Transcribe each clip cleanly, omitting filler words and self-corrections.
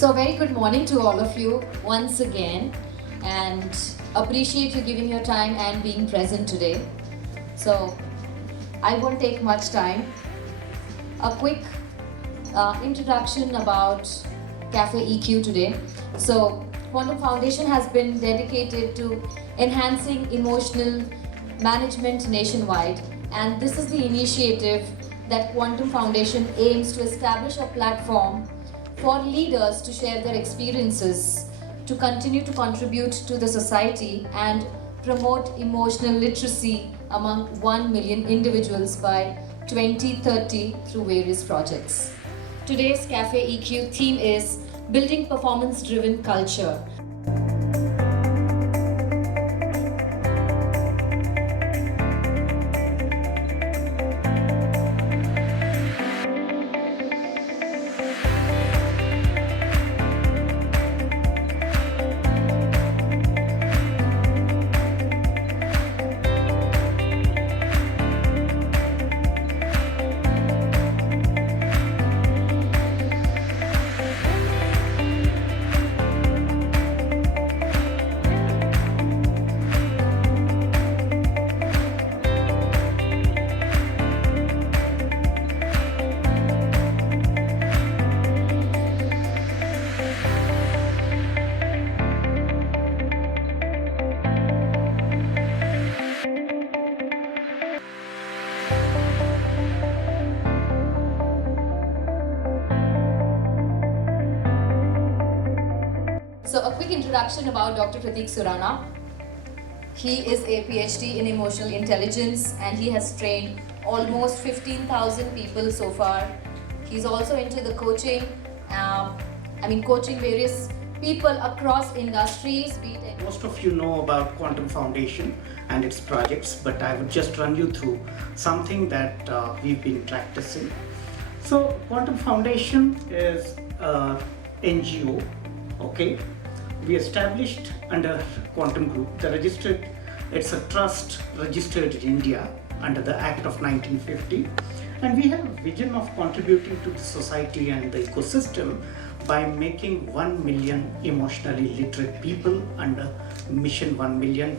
So very good morning to all of you once again, and appreciate you giving your time and being present today. So I won't take much time. A quick introduction about Cafe EQ today. So Quantum Foundation has been dedicated to enhancing emotional management nationwide, and this is the initiative that Quantum Foundation aims to establish a platform for leaders to share their experiences, to continue to contribute to the society and promote emotional literacy among 1 million individuals by 2030 through various projects. Today's Cafe EQ theme is Building Performance-Driven Culture. So a quick introduction about Dr. Pratik SURANA. He is a PhD in emotional intelligence and he has trained almost 15,000 people so far. He's also into the coaching, coaching various people across industries. Most of you know about Quantum Foundation and its projects, but I would just run you through something that we've been practicing. So Quantum Foundation is an NGO, okay? We established under Quantum Group, it's a trust registered in India under the Act of 1950, and we have a vision of contributing to the society and the ecosystem by making 1 million emotionally literate people under Mission 1 Million.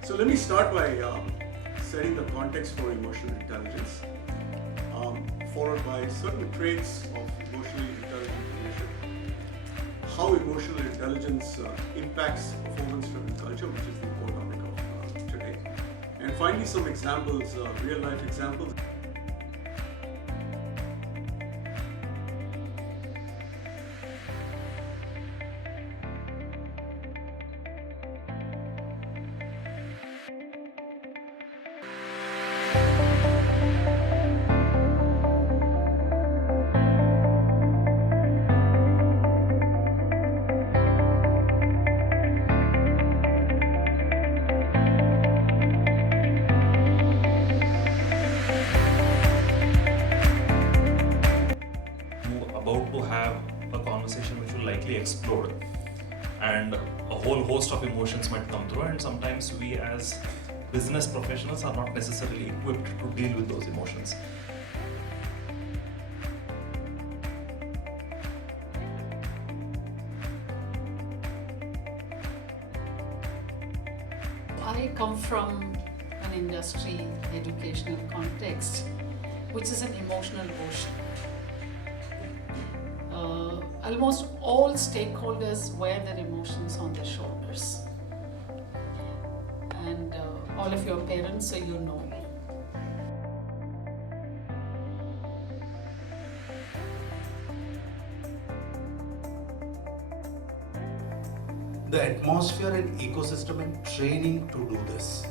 So let me start by setting the context for emotional intelligence, followed by certain traits of emotionally intelligent leadership, how emotional intelligence impacts performance-driven culture, which is the core topic of today, and finally some examples, real-life examples. About to have a conversation which will likely explode, and a whole host of emotions might come through, and sometimes we as business professionals are not necessarily equipped to deal with those emotions. I come from an industry educational context, which is an emotional ocean. Almost all stakeholders wear their emotions on their shoulders. And all of your parents, so you know. The atmosphere and ecosystem and training to do this.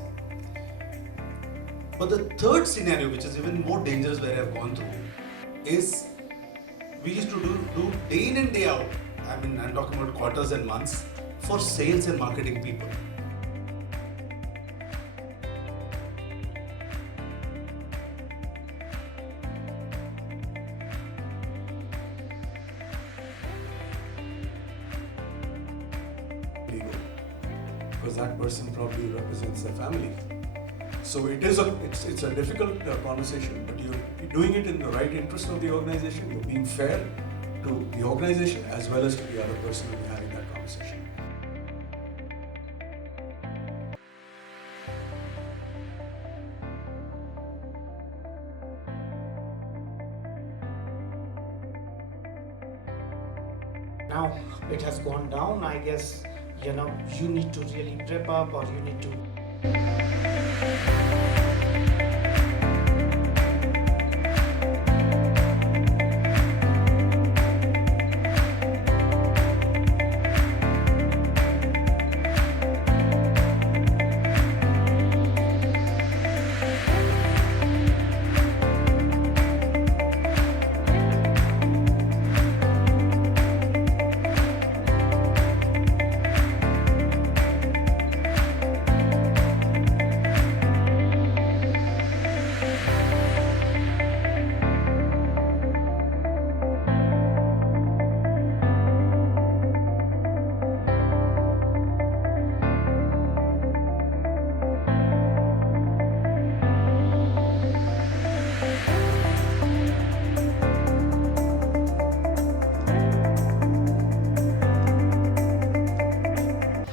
But the third scenario, which is even more dangerous, where I've gone through, is we used to do day in and day out. I mean, I'm talking about quarters and months for sales and marketing people. Because that person probably represents their family. So it's a difficult conversation, but you're doing it in the right interest of the organization. You're being fair to the organization as well as to the other person who's having that conversation. Now it has gone down, I guess, you need to really prep up, or you need to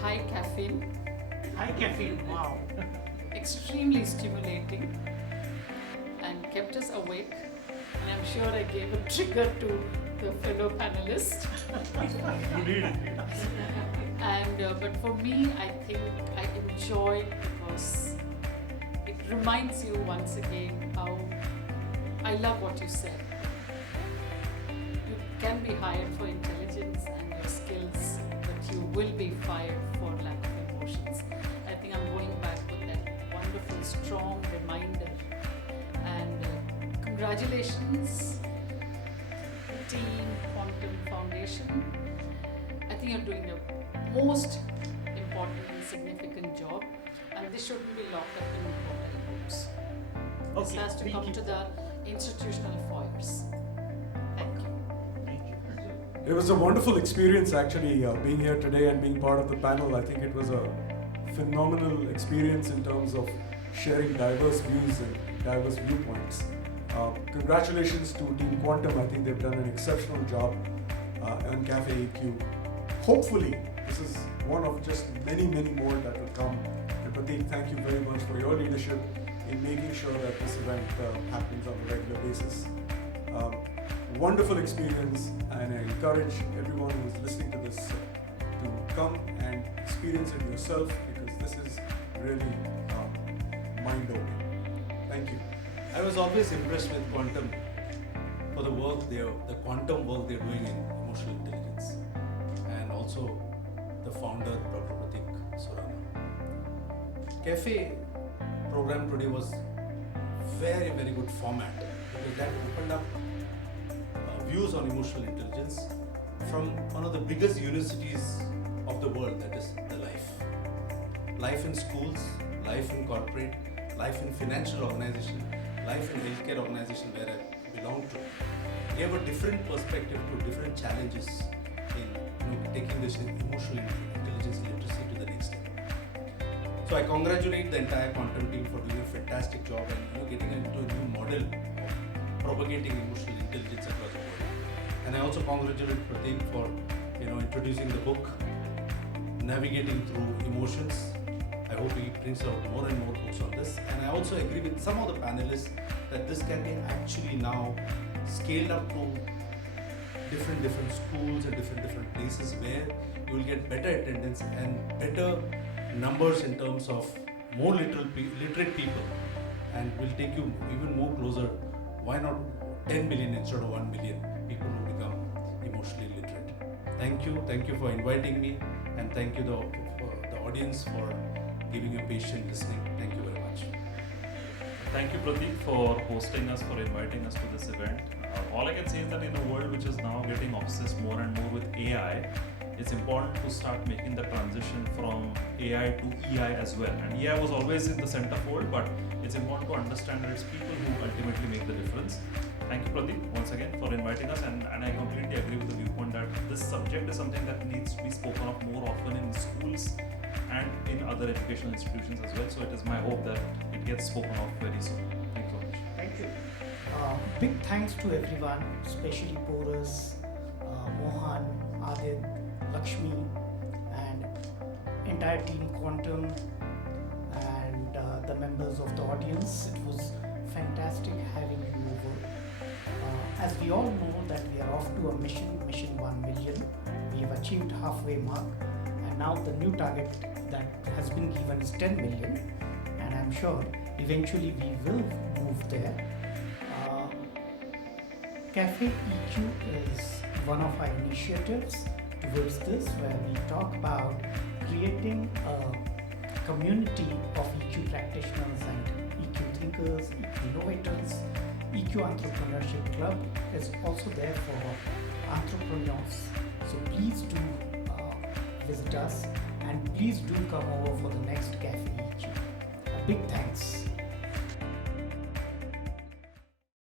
High caffeine, high caffeine. Wow. extremely stimulating, and kept us awake. And I'm sure I gave a trigger to the fellow panelists. And but for me, I think I enjoy it because it reminds you once again how I love what you said. You can be hired for intelligence and your skills, but you will be fired for lack of emotions. I think I'm going back with that wonderful, strong reminder. And congratulations, team Quantum Foundation. I think you're doing the most important and significant job, and this shouldn't be locked up in hotel rooms. This Okay, has to we come keep- to the institutional foyers. Thank you. It was a wonderful experience actually being here today and being part of the panel. I think it was a phenomenal experience in terms of sharing diverse views and diverse viewpoints. Congratulations to Team Quantum. I think they've done an exceptional job on Cafe EQ. Hopefully, this is one of just many, many more that will come. And Pratik, thank you very much for your leadership in making sure that this event happens on a regular basis. Wonderful experience, and I encourage everyone who is listening to this to come and experience it yourself, because this is really mind-opening. Thank you. I was always impressed with Quantum for the quantum work they're doing in emotional intelligence, and also the founder, Dr. Pratik SURANA. Cafe program today was very, very good format, because that opened up views on emotional intelligence from one of the biggest universities of the world, that is the Life. Life in schools, life in corporate, life in financial organization, life in healthcare organization where I belong to, gave a different perspective to different challenges in taking this emotional intelligence literacy to the next level. So I congratulate the entire Quantum team for doing a fantastic job and getting into a new model of propagating emotional intelligence across the world. And I also congratulate Pratik for introducing the book, Navigating Through Emotions. I hope he brings out more and more books on this. And I also agree with some of the panelists that this can be actually now scaled up to different schools and different places where you will get better attendance and better numbers in terms of more literate people, and will take you even more closer. Why not 10 million instead of 1 million people who become emotionally literate? Thank you for inviting me, and thank you for the audience for giving a patient listening. Thank you very much. Thank you, Pratik, for hosting us, for inviting us to this event. All I can say is that in a world which is now getting obsessed more and more with AI, it's important to start making the transition from AI to EI as well. And EI was always in the center fold, but it's important to understand that it's people who ultimately make the difference. Thank you, Pratik, once again for inviting us, and I completely agree with the viewpoint that this subject is something that needs to be spoken of more often in schools and in other educational institutions as well. So it is my hope that it gets spoken of very soon. Thank you so much. Thank you. Big thanks to everyone, especially Porus, Mohan, Adeeth, Lakshmi, and entire team Quantum, and the members of the audience. It was fantastic having you over. As we all know that we are off to a mission 1 million. We have achieved halfway mark, and now the new target that has been given is 10 million, and I'm sure eventually we will move there. Cafe EQ is one of our initiatives towards this, where we talk about creating a community of EQ practitioners and EQ thinkers, EQ innovators. EQ Entrepreneurship Club is also there for entrepreneurs. So please do visit us, and please do come over for the next Cafe EQ. A big thanks.